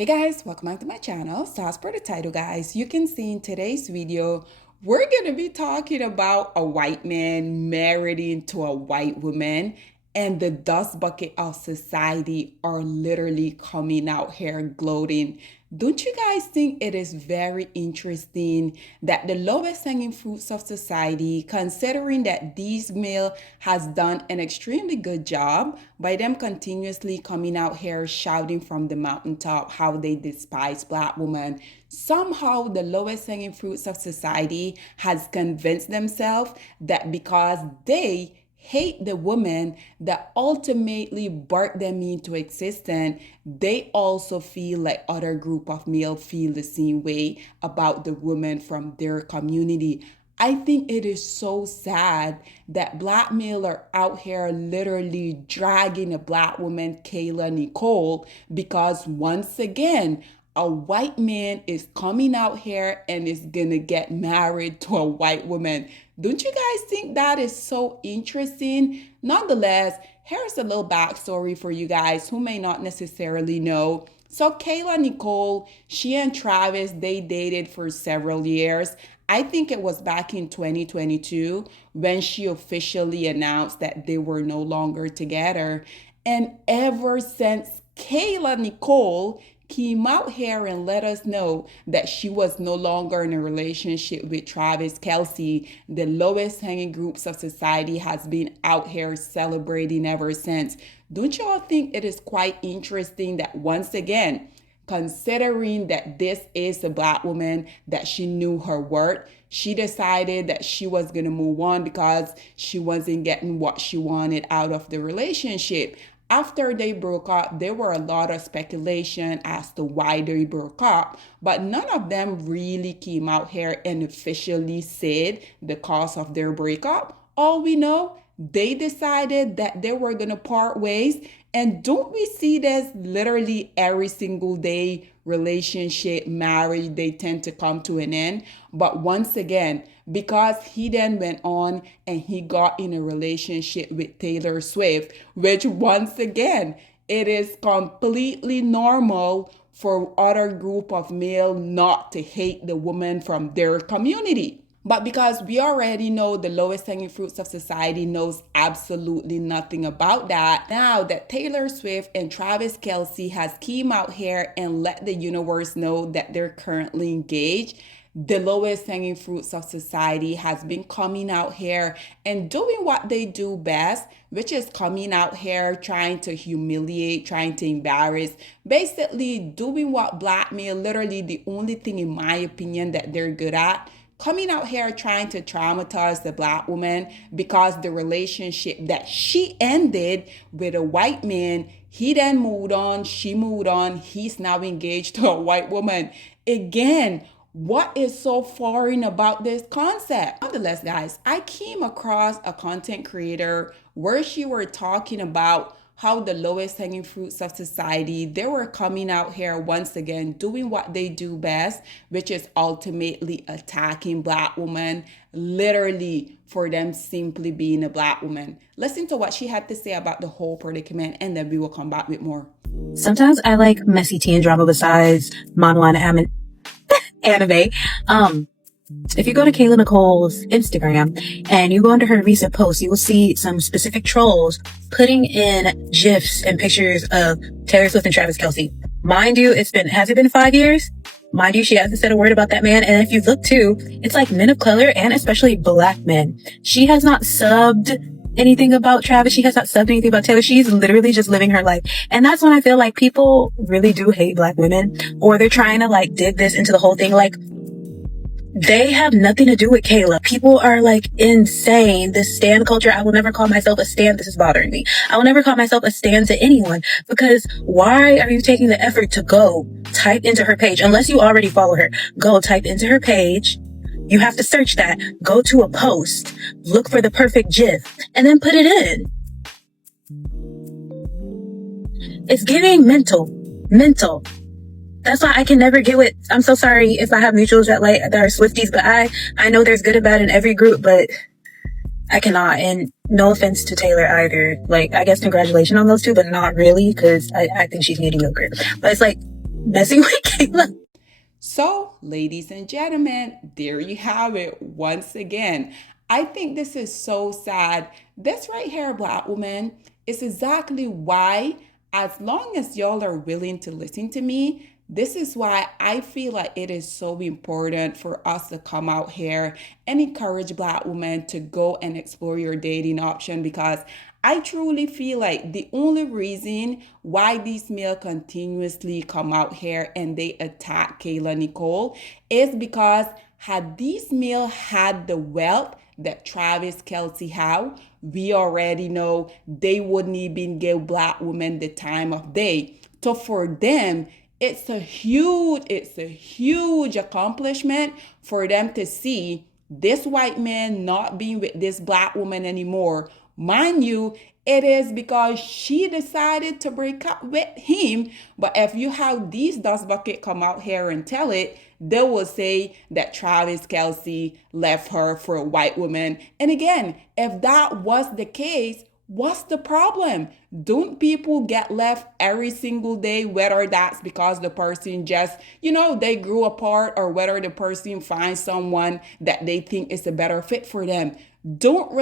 Hey guys, welcome back to my channel. So as per the title, guys, you can see in today's video, we're going to be talking about a white man married into a white woman, and the dust bucket of society are literally coming out here gloating. Don't you guys think it is very interesting that the lowest hanging fruits of society, considering that these male has done an extremely good job by them continuously coming out here shouting from the mountaintop how they despise black women, somehow the lowest hanging fruits of society has convinced themselves that because they hate the woman that ultimately birthed them into existence, they also feel like other group of male feel the same way about the woman from their community. I think it is so sad that black male are out here literally dragging a black woman, Kayla Nicole, because once again, a white man is coming out here and is gonna get married to a white woman. Don't you guys think that is so interesting? Nonetheless, here's a little backstory for you guys who may not necessarily know. So Kayla Nicole, she and Travis, they dated for several years. I think it was back in 2022 when she officially announced that they were no longer together. And ever since Kayla Nicole came out here and let us know that she was no longer in a relationship with Travis Kelce, the lowest hanging groups of society has been out here celebrating ever since. Don't y'all think it is quite interesting that once again, considering that this is a black woman, that she knew her worth, she decided that she was going to move on because she wasn't getting what she wanted out of the relationship. After they broke up, there were a lot of speculation as to why they broke up, but none of them really came out here and officially said the cause of their breakup. All we know, they decided that they were going to part ways. And don't we see this literally every single day? Relationship, marriage, they tend to come to an end. But once again, because he then went on and he got in a relationship with Taylor Swift, which once again, it is completely normal for other group of male not to hate the woman from their community. But because we already know the lowest hanging fruits of society knows absolutely nothing about that, now that Taylor Swift and Travis Kelce has came out here and let the universe know that they're currently engaged, the lowest hanging fruits of society has been coming out here and doing what they do best, which is coming out here trying to humiliate, trying to embarrass, basically doing what blackmail, literally the only thing in my opinion that they're good at, coming out here trying to traumatize the black woman because the relationship that she ended with a white man, he then moved on, she moved on, he's now engaged to a white woman. Again, what is so foreign about this concept? Nonetheless, guys, I came across a content creator where she were talking about how the lowest hanging fruits of society, they were coming out here once again doing what they do best, which is ultimately attacking black women, literally for them simply being a black woman. Listen to what she had to say about the whole predicament, and then we will come back with more. Sometimes I like messy teen drama besides monoline anime. If you go to Kayla Nicole's Instagram and you go under her recent posts, you will see some specific trolls putting in GIFs and pictures of Taylor Swift and Travis Kelce. Mind you, has it been 5 years? Mind you, she hasn't said a word about that man. And if you look too, it's like men of color and especially black men. She has not subbed anything about Travis. She has not subbed anything about Taylor. She's literally just living her life. And that's when I feel like people really do hate black women, or they're trying to like dig this into the whole thing. Like, they have nothing to do with Kayla. People are like insane. This stan culture, I will never call myself a stan. This is bothering me. I will never call myself a stan to anyone, because why are you taking the effort to go type into her page? Unless you already follow her, go type into her page. You have to search that, go to a post, look for the perfect GIF, and then put it in. It's giving mental. That's why I can never get with, I'm so sorry if I have mutuals that are Swifties, but I know there's good and bad in every group, but I cannot. And no offense to Taylor either. Like, I guess congratulations on those two, but not really, because I think she's mediocre. But it's like, messing with Kayla. So, ladies and gentlemen, there you have it once again. I think this is so sad. This right here, Black woman, is exactly why, as long as y'all are willing to listen to me, this is why I feel like it is so important for us to come out here and encourage Black women to go and explore your dating option, because I truly feel like the only reason why these males continuously come out here and they attack Kayla Nicole is because had these males had the wealth that Travis Kelce have, we already know they wouldn't even give Black women the time of day. So for them, it's a huge accomplishment for them to see this white man not being with this Black woman anymore. Mind you, it is because she decided to break up with him. But if you have these dust bucket come out here and tell it, they will say that Travis Kelce left her for a white woman. And again, if that was the case, what's the problem? Don't people get left every single day, whether that's because the person just, they grew apart, or whether the person finds someone that they think is a better fit for them? Don't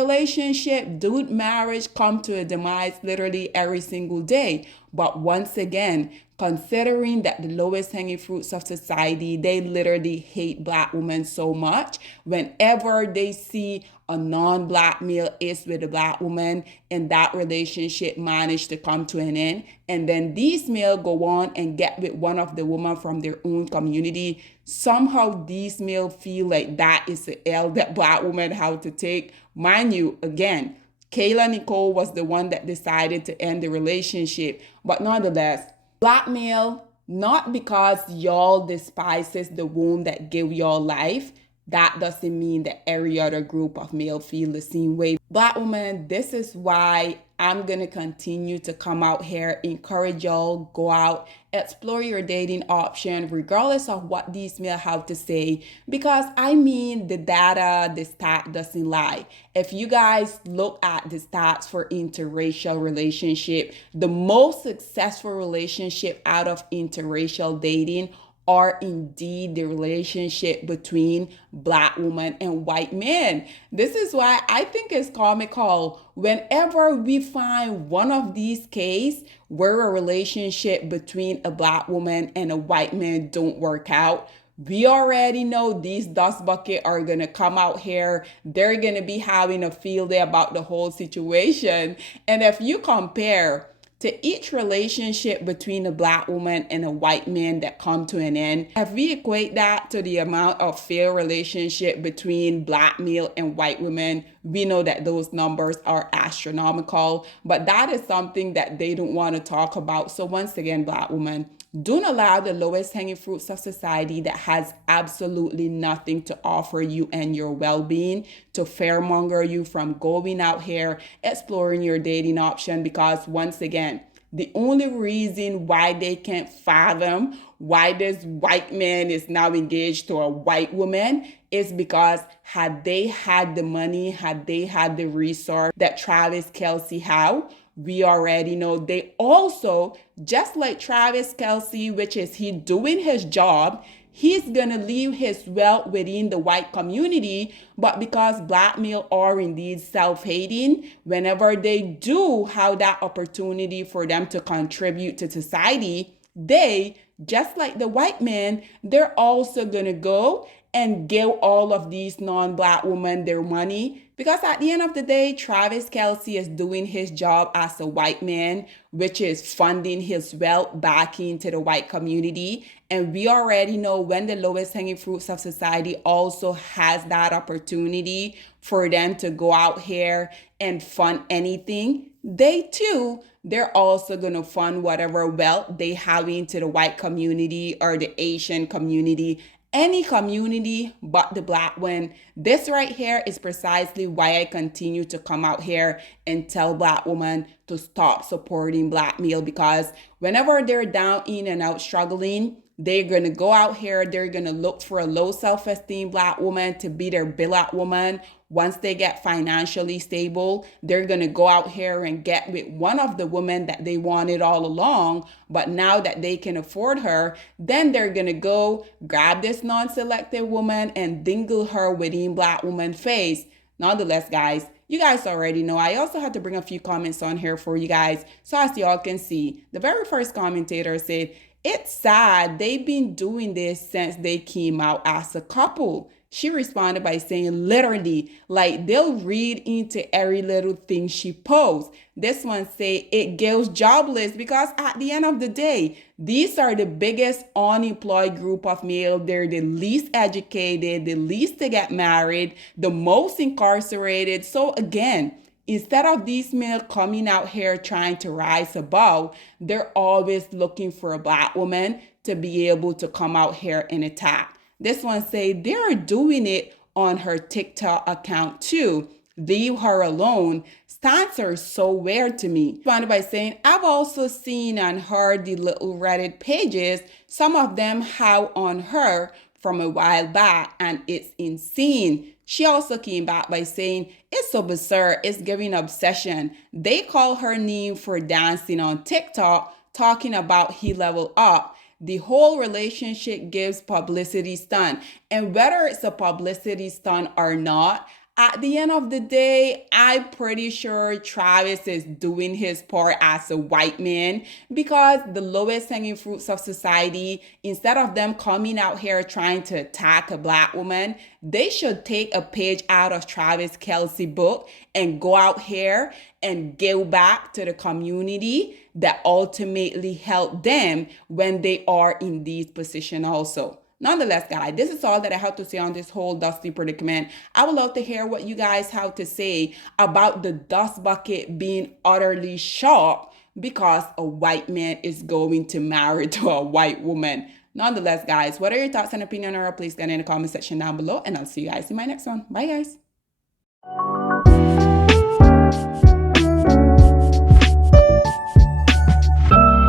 marriage come to a demise literally every single day? But once again, considering that the lowest hanging fruits of society, they literally hate Black women so much. Whenever they see a non-Black male is with a Black woman and that relationship managed to come to an end, and then these male go on and get with one of the women from their own community, somehow these male feel like that is the L that Black women have to take. Mind you, again, Kayla Nicole was the one that decided to end the relationship. But nonetheless, Black male, not because y'all despises the womb that give y'all life, that doesn't mean that every other group of male feel the same way. Black women, this is why I'm going to continue to come out here, encourage y'all, go out, explore your dating option, regardless of what these male have to say. Because I mean, the data, the stat doesn't lie. If you guys look at the stats for interracial relationship, the most successful relationship out of interracial dating are indeed the relationship between Black women and white men. This is why I think it's comical whenever we find one of these cases where a relationship between a Black woman and a white man don't work out. We already know these dust bucket are gonna come out here. They're gonna be having a field day about the whole situation. And if you compare to each relationship between a Black woman and a white man that come to an end, if we equate that to the amount of failed relationship between Black male and white women, we know that those numbers are astronomical. But that is something that they don't want to talk about. So once again, Black woman, don't allow the lowest hanging fruits of society that has absolutely nothing to offer you and your well-being to fairmonger you from going out here, exploring your dating option. Because once again, the only reason why they can't fathom why this white man is now engaged to a white woman is because had they had the money, had they had the resource that Travis Kelce had, we already know they also, just like Travis Kelce, which is he doing his job, he's gonna leave his wealth within the white community. But because Black male are indeed self-hating, whenever they do have that opportunity for them to contribute to society, they, just like the white man, they're also gonna go and give all of these non-Black women their money. Because at the end of the day, Travis Kelce is doing his job as a white man, which is funding his wealth back into the white community. And we already know when the lowest hanging fruits of society also has that opportunity for them to go out here and fund anything, they're also going to fund whatever wealth they have into the white community or the Asian community, any community but the Black one. This right here is precisely why I continue to come out here and tell Black women to stop supporting Black male, because whenever they're down in and out struggling, They're going to go out here, they're going to look for a low self-esteem Black woman to be their billet woman. Once they get financially stable, they're going to go out here and get with one of the women that they wanted all along. But now that they can afford her, then they're going to go grab this non-selected woman and dingle her within Black woman face. Nonetheless, guys, you guys already know. I also had to bring a few comments on here for you guys. So as y'all can see, the very first commentator said, it's sad they've been doing this since they came out as a couple. She responded by saying, literally, like they'll read into every little thing she posts. This one say it girls jobless because at the end of the day, these are the biggest unemployed group of male. They're the least educated, the least to get married, the most incarcerated. So again, instead of these men coming out here trying to rise above, they're always looking for a Black woman to be able to come out here and attack. This one say they're doing it on her TikTok account too. Leave her alone. Stats are so weird to me. Responded by saying, I've also seen and heard the little Reddit pages, some of them how on her from a while back, and it's insane. She also came back by saying, it's so bizarre, it's giving obsession. They call her name for dancing on TikTok, talking about he level up. The whole relationship gives publicity stunt. And whether it's a publicity stunt or not, at the end of the day, I'm pretty sure Travis is doing his part as a white man, because the lowest hanging fruits of society, instead of them coming out here trying to attack a Black woman, they should take a page out of Travis Kelce's book and go out here and give back to the community that ultimately help them when they are in these positions also. Nonetheless, guys, this is all that I have to say on this whole Dusty predicament. I would love to hear what you guys have to say about the dust bucket being utterly shocked because a white man is going to marry to a white woman. Nonetheless, guys, what are your thoughts and opinion, or please get in the comment section down below, and I'll see you guys in my next one. Bye, guys.